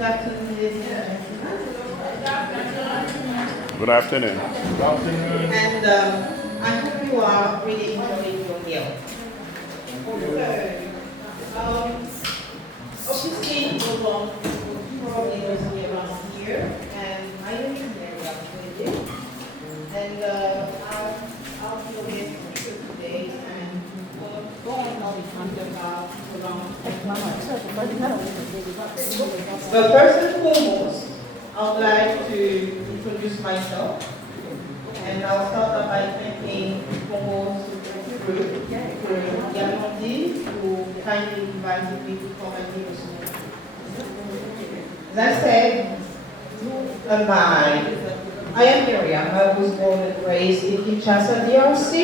Good afternoon, ladies and gentlemen. Good afternoon. Good afternoon. And I hope you are really enjoying your meal. Obviously, we're going probably mostly around here, and I am in Mariam today. And I'll be the guest speaker today, and we're going to talk about around. But first and foremost, I would like to introduce myself. And I'll start off by thanking Congo Group, Yamandi, who kindly invited me to come and give us a talk. As I said, who am I? I am Mariam. I was born and raised in Kinshasa, DRC,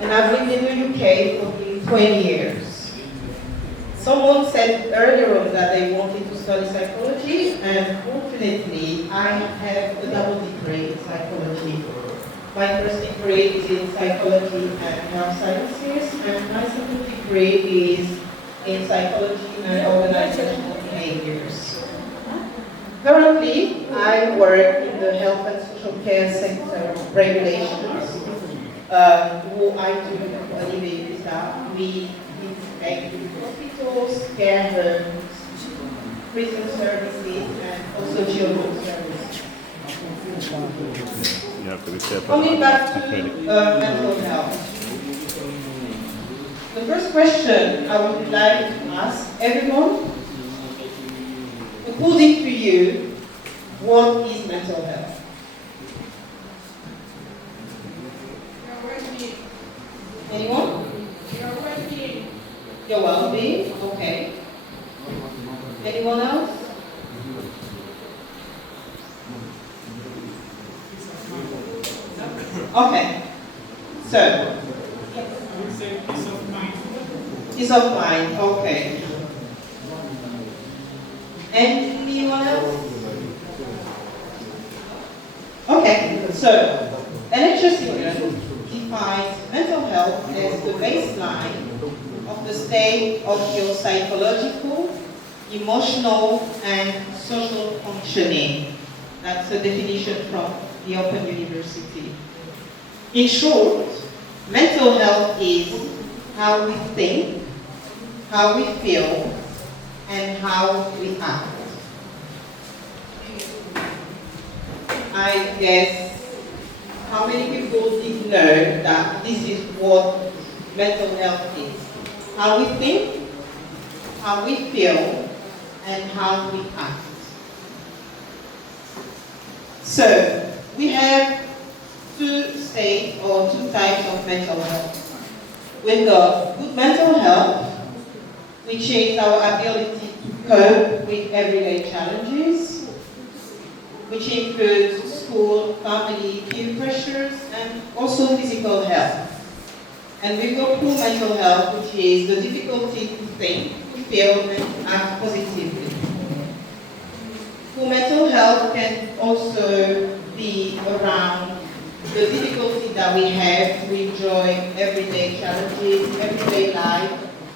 and I've lived in the UK for nearly 20 years. Someone said earlier on that they wanted to study psychology, and fortunately, I have a double degree in psychology. My first degree is in psychology and health sciences, and my second degree is in psychology and organizational behaviors. Currently, I work in the health and social care sector regulations. Who I do a living is that we inspect hospitals, care homes, prison services, and also children's services. You have to be careful. Coming back to mental health. The first question I would like to ask everyone, according to you, what is mental health? Anyone? Your well-being? Okay. Anyone else? Okay. So, peace of mind. Okay. Anyone else? Okay. So, NHS defines mental health as the baseline of the state of your psychological, emotional, and social functioning. That's a definition from the Open University. In short, mental health is how we think, how we feel, and how we act. I guess how many people did know that this is what mental health is? How we think, how we feel, and how we act. So, we have two states or two types of mental health. We've got good mental health, which is our ability to cope with everyday challenges, which includes school, family, peer pressures, and also physical health. And we've got poor mental health, which is the difficulty to think, feel, and act positively. Poor mental health can also be around the difficulty that we have to enjoy everyday challenges, everyday life,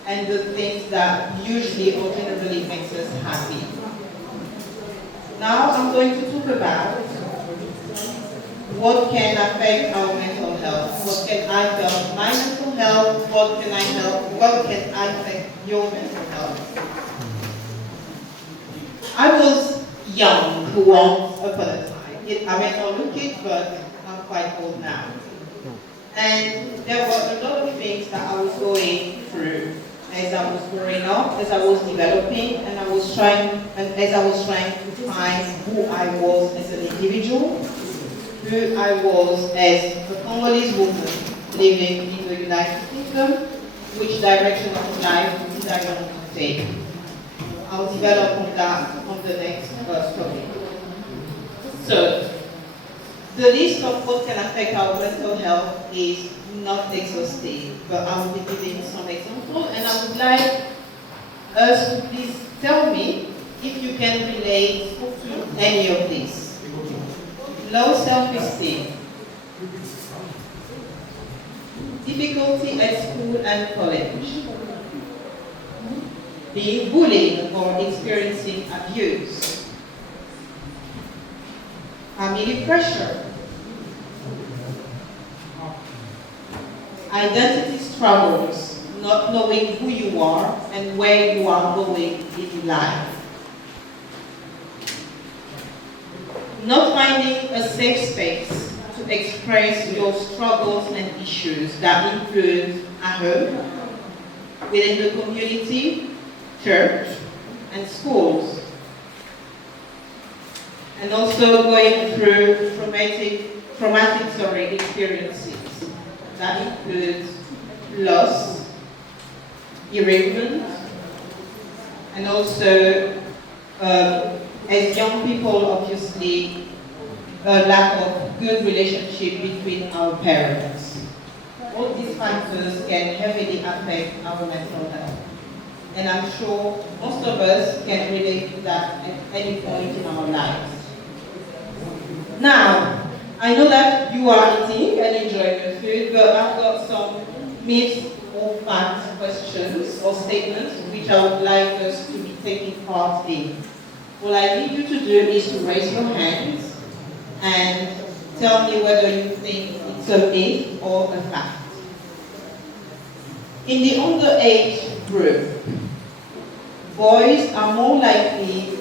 and the things that usually or generally makes us happy. Now I'm going to talk about what can affect our mental health. What can I help my mental health? What can I affect your mental health? I was young once upon a time. I may not look it, but I'm quite old now. And there were a lot of things that I was going through as I was growing up, as I was developing, and as I was trying to find who I was as an individual, who I was as a Congolese woman living in the United Kingdom, which direction of life did I want to take. I'll develop on that on the next topic. So, the list of what can affect our mental health is not exhaustive, but I will be giving some examples, and I would like us to please tell me if you can relate to any of these. Low self-esteem, difficulty at school and college, being bullied or experiencing abuse, family pressure, identity struggles, not knowing who you are and where you are going in life, not finding a safe space to express your struggles and issues that include at home, within the community, church, and schools, and also going through traumatic experiences that include loss, bereavement, and also as young people, obviously, a lack of good relationship between our parents. All these factors can heavily affect our mental health. And I'm sure most of us can relate to that at any point in our lives. Now, I know that you are eating and enjoying your food, but I've got some myths or facts, questions or statements which I would like us to be taking part in. All I need you to do is to raise your hands and tell me whether you think it's a myth or a fact. In the underage group, boys are more likely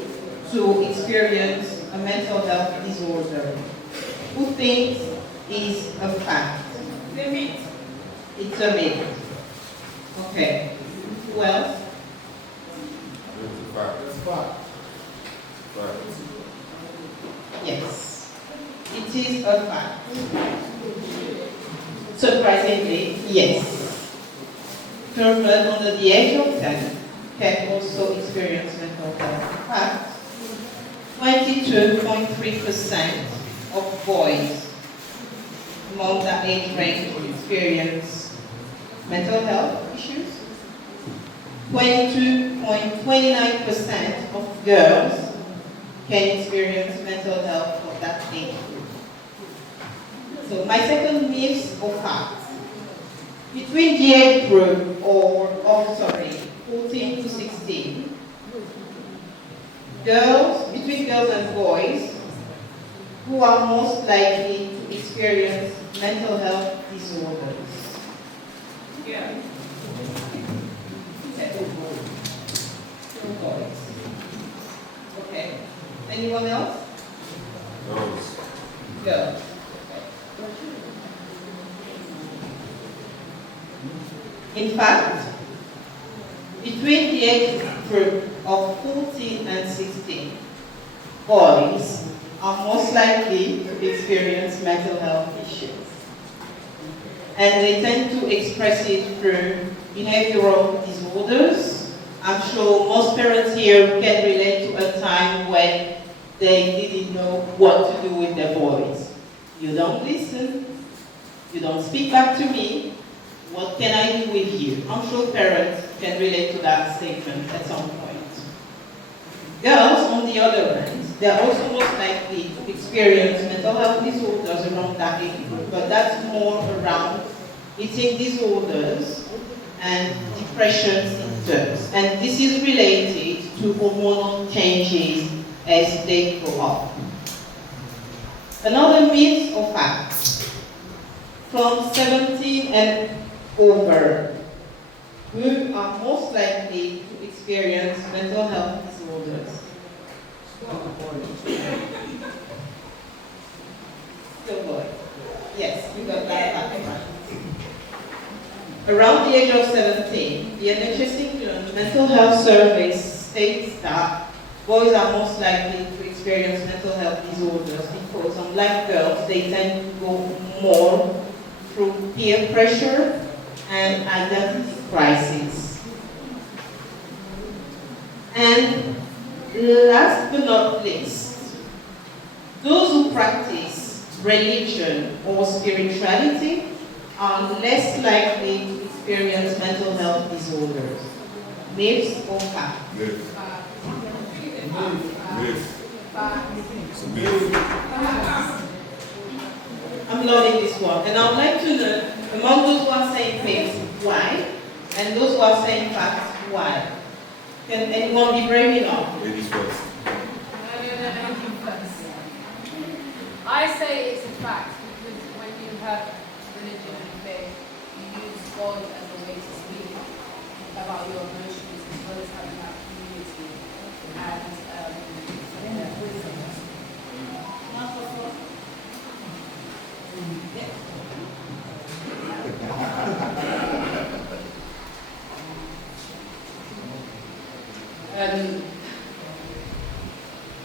to experience a mental health disorder. Who thinks is a fact? It's a myth. It's a myth. Okay. Who else? It's a fact. It's a fact. Yes. It is a fact. Surprisingly, yes. Children under the age of 10 can also experience mental health. In fact, 22.3% of boys among that age range experience mental health issues. 22.29% of girls can experience mental health of that age group. So my second myth or fact. Between the age group of 14 to 16, between girls and boys, who are most likely to experience mental health disorders. Yeah. Boys. Okay. Anyone else? Girls. Girls. In fact, between the age group of 14 and 16, boys are most likely to experience mental health issues. And they tend to express it through behavioral disorders. I'm sure most parents here can relate to a time when they didn't know what to do with their boys. You don't listen, you don't speak back to me, what can I do with you? I'm sure parents can relate to that statement at some point. Girls, on the other hand, they're also most likely to experience mental health disorders around that age group, but that's more around eating disorders and depression symptoms. And this is related to hormonal changes as they grow up. Another myth or fact, from 17 and over, who are most likely to experience mental health disorders? Still boys. Yes, you got that fact right. Around the age of 17, the NHS England Mental Health Survey states that boys are most likely to experience mental health disorders because, unlike girls, they tend to go more through peer pressure and identity crisis. And last but not least, those who practice religion or spirituality are less likely to experience mental health disorders. Myths or facts? Myth. Myth. It's a myth. I'm loving this one. And I would like to know, among those who are saying myths, why? And those who are saying facts, why? Can anyone be brave enough? Ladies first. I say it's a fact because when you have religion and faith, you use God as a way to speak about your emotions as well as having that community and wisdom.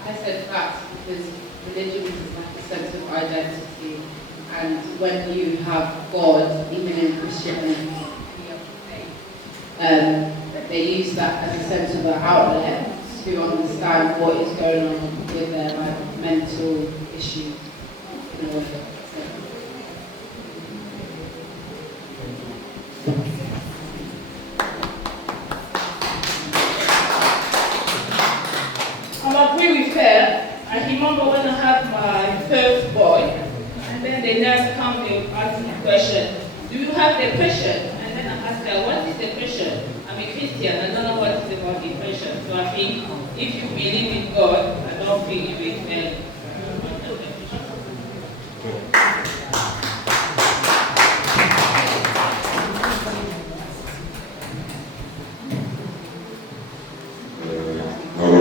I said fact because religion is like a sense of identity, and when you have God, even in Christianity, they use that as a sense of an outlet to understand what is going on with their mental issues. In a way. I agree with her. I remember when I had my first boy, and then the nurse came and asked me a question, do you have depression? And then I asked her, what is depression? I'm a Christian, I don't know what is about depression. So I think if you believe in God, I don't think you will fail.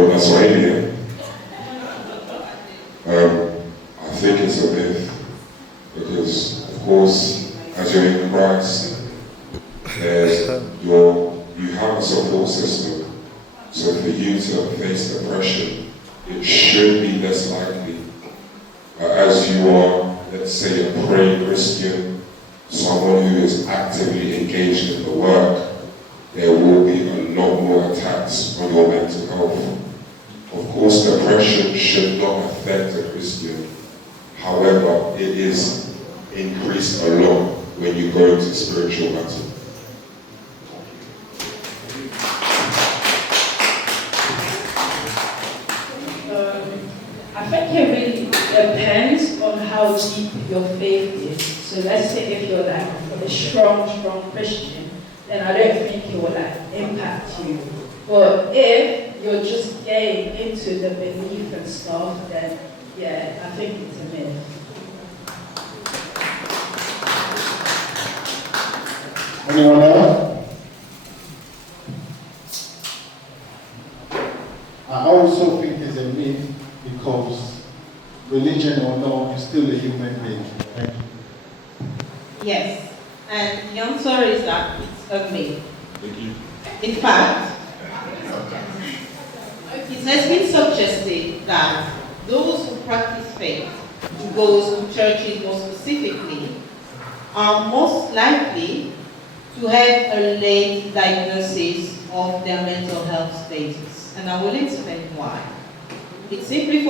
That's right. I think it's a myth because, of course, as you're in Christ, you have a support system. So for you to face depression, it should be less likely. As you are, let's say, a praying Christian, someone who is actively engaged in the work, there will be a lot more attacks on your mental health. Of course, depression should not affect a Christian. However, it is increased a lot when you go into spiritual battle. I think it really depends on how deep your faith is. So let's say if you're like a strong Christian, then I don't think it will like impact you. But if you're just getting into the belief and stuff, then yeah, I think it's a myth. Anyone else? I also think it's a myth because religion or no, you're still a human being. Right? Yes, and the answer is that it's a myth. Thank you. In fact, it has been suggested that those who practice faith, who goes to churches more specifically, are most likely to have a late diagnosis of their mental health status. And I will explain why. It is simply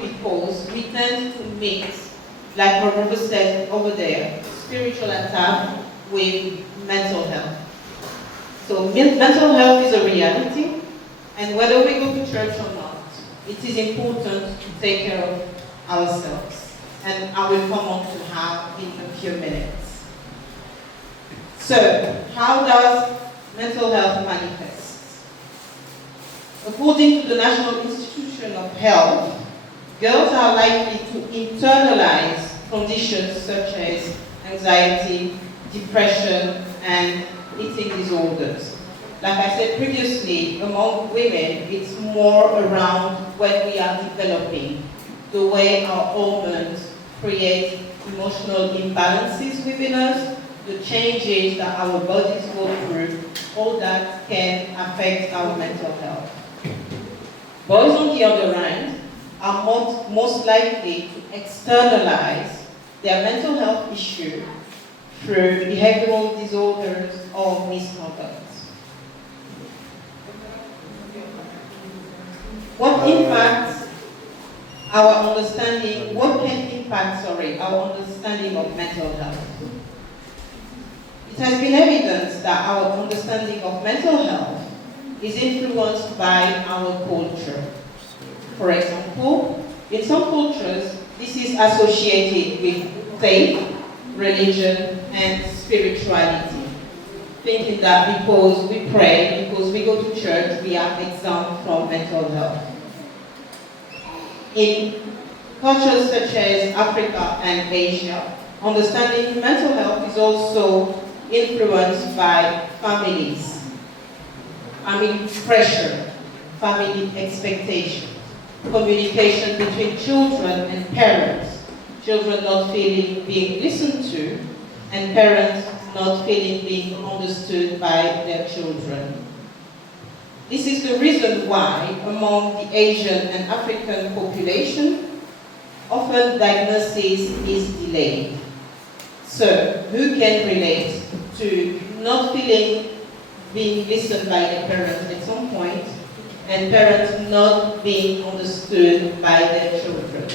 because we tend to mix, like my brother said over there, spiritual attack with mental health. So mental health is a reality, and whether we go to church or not, it is important to take care of ourselves. And I will come on to how in a few minutes. So, how does mental health manifest? According to the National Institution of Health, girls are likely to internalize conditions such as anxiety, depression, and eating disorders. Like I said previously, among women, it's more around when we are developing, the way our hormones create emotional imbalances within us, the changes that our bodies go through, all that can affect our mental health. Boys, on the other hand, are most likely to externalize their mental health issue through behavioral disorders or misconduct. What can impact our understanding of mental health? It has been evidenced that our understanding of mental health is influenced by our culture. For example, in some cultures, this is associated with faith, religion, and spirituality. Thinking that because we pray, because we go to church, we are exempt from mental health. In cultures such as Africa and Asia, understanding mental health is also influenced by families, family pressure, family expectation, communication between children and parents, children not feeling being listened to, and parents not feeling being understood by their children. This is the reason why among the Asian and African population, often diagnosis is delayed. So, who can relate to not feeling being listened by their parents at some point, and parents not being understood by their children?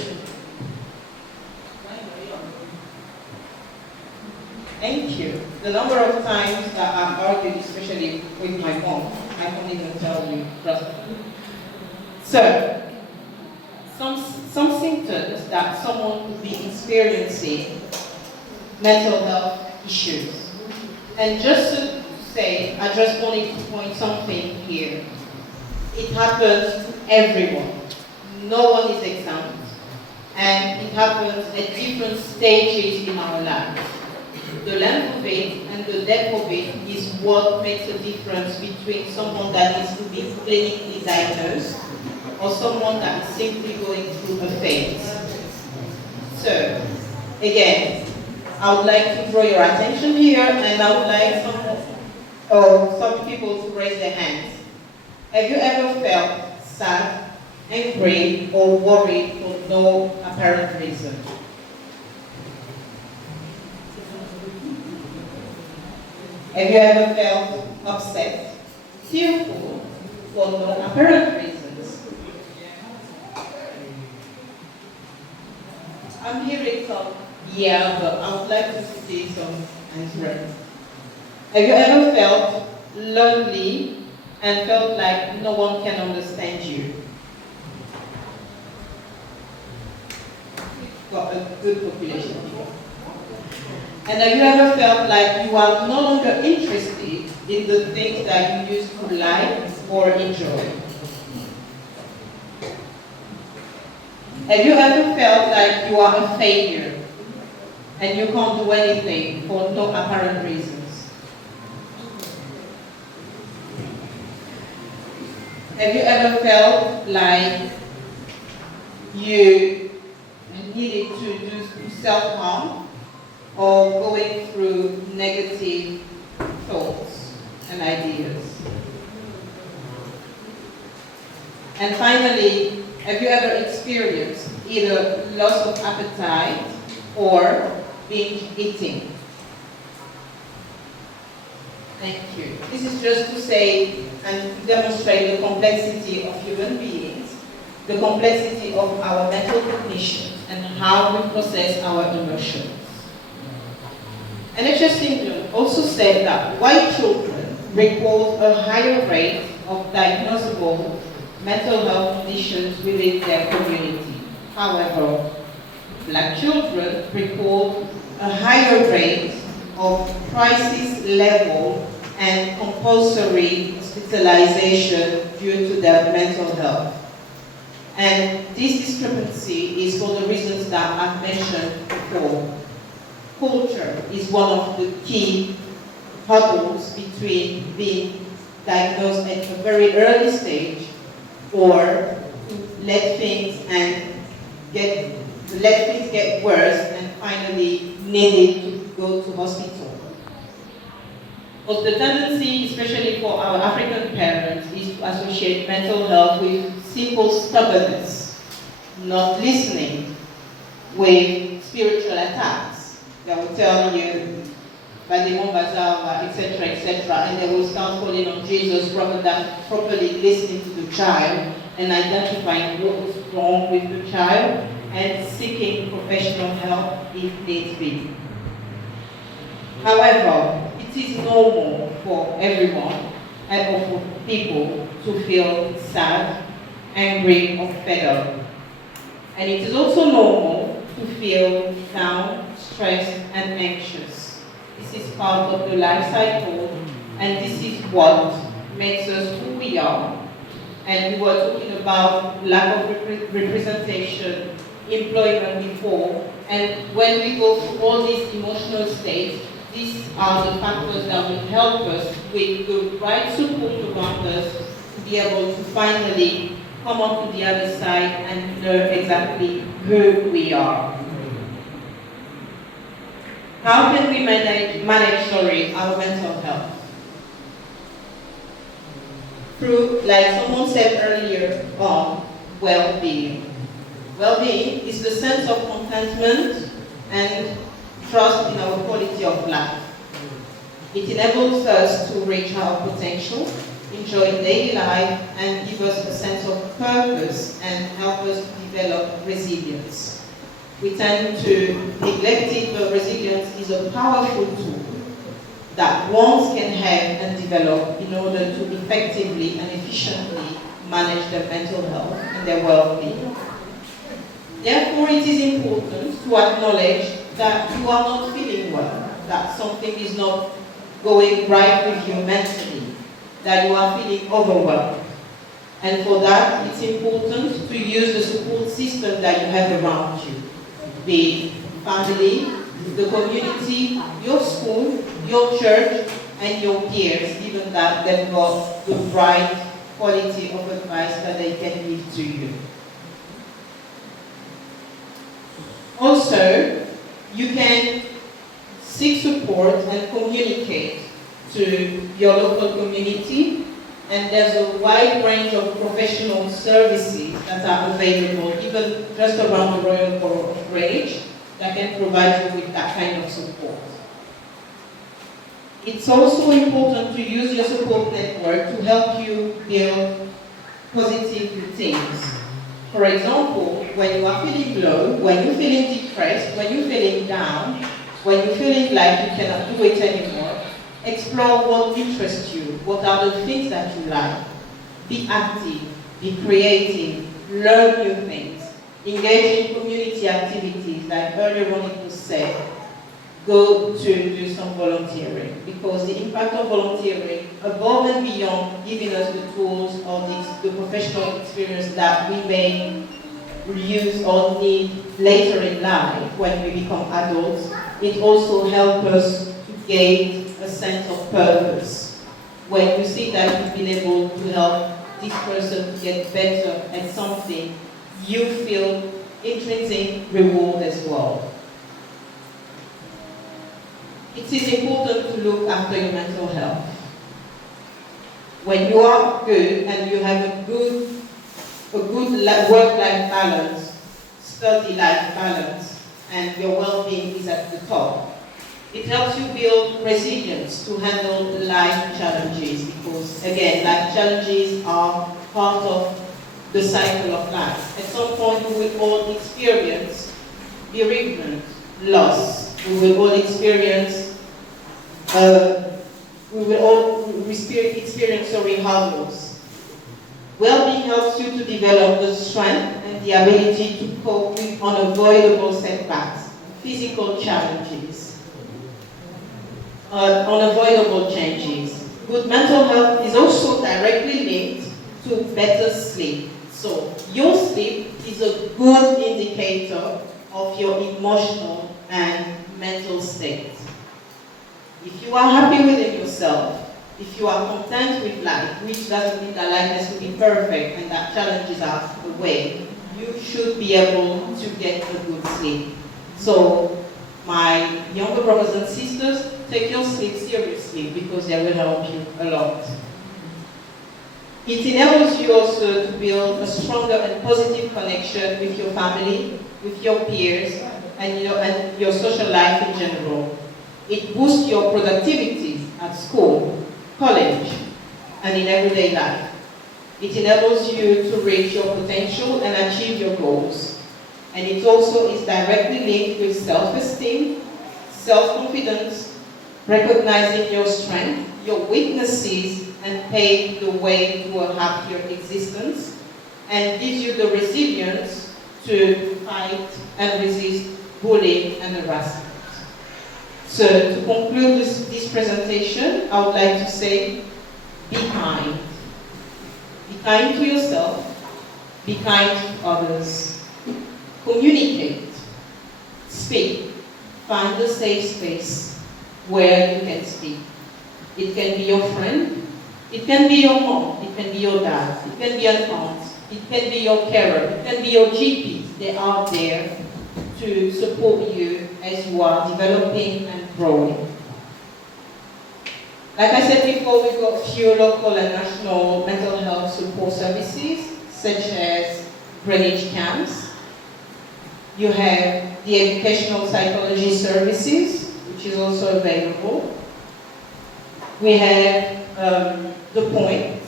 Thank you. The number of times that I've argued, especially with my mom, I can't even tell you, trust me. So, some symptoms that someone could be experiencing mental health issues. And just to say, I just wanted to point something here. It happens to everyone. No one is exempt. And it happens at different stages in our lives. The length of it and the depth of it is what makes a difference between someone that is to be clinically diagnosed or someone that is simply going through a phase. So, again, I would like to draw your attention here, and I would like some people to raise their hands. Have you ever felt sad, angry, or worried for no apparent reason? Have you ever felt upset, fearful, for no apparent reasons? I'm hearing some, yeah, but I would like to see some answers. Have you ever felt lonely and felt like no one can understand you? Got a good population here. And have you ever felt like you are no longer interested in the things that you used to like or enjoy? Have you ever felt like you are a failure and you can't do anything for no apparent reasons? Have you ever felt like you needed to do self-harm or going through negative thoughts and ideas? And finally, have you ever experienced either loss of appetite or binge eating? Thank you. This is just to say and demonstrate the complexity of human beings, the complexity of our mental cognition, and how we process our emotions. NHS syndrome also said that white children report a higher rate of diagnosable mental health conditions within their community. However, black children report a higher rate of crisis level and compulsory hospitalization due to their mental health. And this discrepancy is for the reasons that I've mentioned before. Culture is one of the key hurdles between being diagnosed at a very early stage or let things get worse and finally needing to go to hospital. Because the tendency, especially for our African parents, is to associate mental health with simple stubbornness, not listening, with spiritual attacks. They will tell you, etc., and they will start calling on Jesus rather than properly listening to the child and identifying what is wrong with the child and seeking professional help if need be. However, it is normal for everyone and for people to feel sad, angry, or fed up. And it is also normal to feel down, stressed, and anxious. This is part of the life cycle, and this is what makes us who we are. And we were talking about lack of representation employment before. And when we go through all these emotional states, these are the factors that will help us with the right support around us to be able to finally come on to the other side and know exactly who we are. How can we manage our mental health? Through, like someone said earlier on, well-being. Well-being is the sense of contentment and trust in our quality of life. It enables us to reach our potential, enjoy daily life, and give us a sense of purpose and help us to develop resilience. We tend to neglect it, but resilience is a powerful tool that one can have and develop in order to effectively and efficiently manage their mental health and their well-being. Therefore, it is important to acknowledge that you are not feeling well, that something is not going right with you mentally, that you are feeling overwhelmed. And for that, it's important to use the support system that you have around you, be it family, the community, your school, your church, and your peers, given that they've got the right quality of advice that they can give to you. Also, you can seek support and communicate to your local community, and there's a wide range of professional services that are available, even just around the Royal Borough of Greenwich, that can provide you with that kind of support. It's also important to use your support network to help you build positive routines. For example, when you are feeling low, when you're feeling depressed, when you're feeling down, when you're feeling like you cannot do it anymore, explore what interests you, what are the things that you like. Be active, be creative, learn new things, engage in community activities, like earlier on it was said. Go to do some volunteering, because the impact of volunteering, above and beyond giving us the tools or the professional experience that we may use or need later in life when we become adults, it also helps us to gain a sense of purpose. When you see that you've been able to help this person to get better at something, you feel intrinsic reward as well. It is important to look after your mental health. When you are good and you have a good work-life balance, study-life balance, and your well-being is at the top, it helps you build resilience to handle life challenges, because again, life challenges are part of the cycle of life. At some point we will all experience bereavement, loss. We will all experience hurdles. Well-being helps you to develop the strength and the ability to cope with unavoidable setbacks, physical challenges, unavoidable changes. Good mental health is also directly linked to better sleep. So your sleep is a good indicator of your emotional and mental state. If you are happy within yourself, if you are content with life, which doesn't mean that life has to be perfect and that challenges are the way, you should be able to get a good sleep. So, my younger brothers and sisters, take your sleep seriously, because they will help you a lot. It enables you also to build a stronger and positive connection with your family, with your peers, and your social life in general. It boosts your productivity at school, college, and in everyday life. It enables you to reach your potential and achieve your goals. And it also is directly linked with self-esteem, self-confidence, recognizing your strength, your weaknesses, and pave the way to a happier existence, and gives you the resilience to fight and resist bullying and harassment. So to conclude this presentation, I would like to say, be kind. Be kind to yourself, be kind to others. communicate, speak, find a safe space where you can speak. It can be your friend, it can be your mom, it can be your dad, it can be an aunt, it can be your carer, it can be your GP. They are there to support you as you are developing and growing. Like I said before, we've got few local and national mental health support services, such as Greenwich camps. You have the educational psychology services, which is also available. We have The Point,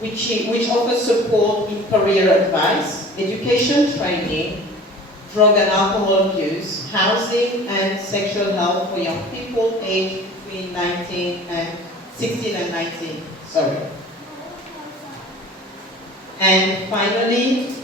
which offers support in career advice, education training, drug and alcohol abuse, housing and sexual health for young people aged between 16 and 19. And finally,